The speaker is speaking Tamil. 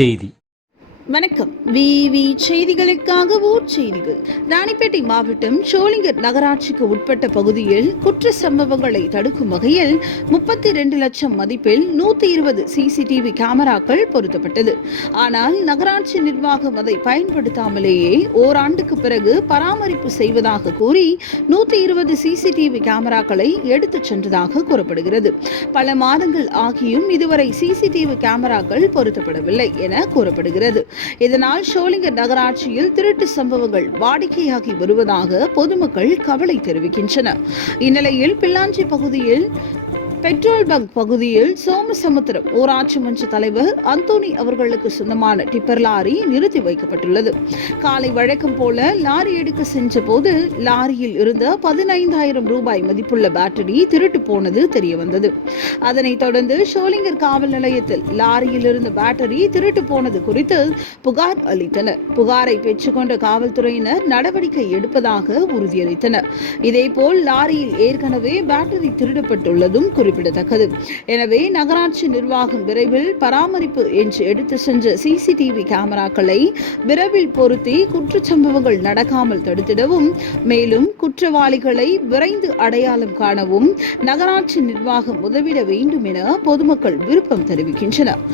செய்தி. வணக்கம். விவி செய்திகளுக்காக ஊர் செய்திகள். ராணிப்பேட்டை மாவட்டம் சோளிங்கர் நகராட்சிக்கு உட்பட்ட பகுதியில் குற்ற சம்பவங்களை தடுக்கும் வகையில் 32 லட்சம் மதிப்பில் 120 சிசிடிவி கேமராக்கள் பொருத்தப்பட்டது. ஆனால் நகராட்சி நிர்வாகம் அதை பயன்படுத்தாமலேயே ஓராண்டுக்கு பிறகு பராமரிப்பு செய்வதாக கூறி 120 சிசிடிவி கேமராக்களை எடுத்துச் சென்றதாக கூறப்படுகிறது. பல மாதங்கள் ஆகியும் இதுவரை சிசிடிவி கேமராக்கள் பொருத்தப்படவில்லை என கூறப்படுகிறது. இதனால் சோளிங்கர் நகராட்சியில் திருட்டு சம்பவங்கள் வாடிக்கையாகி வருவதாக பொதுமக்கள் கவலை தெரிவிக்கின்றனர். இந்நிலையில் பில்லாஞ்சி பகுதியில் பெட்ரோல் பங்க் பகுதியில் சோமசமுத்திரம் ஊராட்சி மன்ற தலைவர் அந்தோனி அவர்களுக்கு சொந்தமான டிப்பர் லாரி நிறுத்தி வைக்கப்பட்டுள்ளது. காலை வழக்கம் போல லாரி எடுக்க சென்ற போது லாரியில் இருந்த 15,000 ரூபாய் மதிப்புள்ள பேட்டரி திருட்டு போனது தெரியவந்தது. அதனைத் தொடர்ந்து சோளிங்கர் காவல் நிலையத்தில் லாரியில் இருந்த பேட்டரி திருட்டு போனது குறித்து புகார் அளித்தனர். புகாரை பெற்றுக்கொண்ட காவல்துறையினர் நடவடிக்கை எடுப்பதாக உறுதியளித்தனர். இதேபோல் லாரியில் ஏற்கனவே பேட்டரி திருடப்பட்டுள்ளதும் குறிப்பிடத்தக்கது. எனவே நகராட்சி நிர்வாகம் விரைவில் பராமரிப்பு என்று எடுத்து சென்ற சிசிடிவி கேமராக்களை விரைவில் பொருத்தி குற்றச்சம்பவங்கள் நடக்காமல் தடுத்திடவும், மேலும் குற்றவாளிகளை விரைந்து அடையாளம் காணவும் நகராட்சி நிர்வாகம் உதவிட வேண்டும் என பொதுமக்கள் விருப்பம் தெரிவிக்கின்றனர்.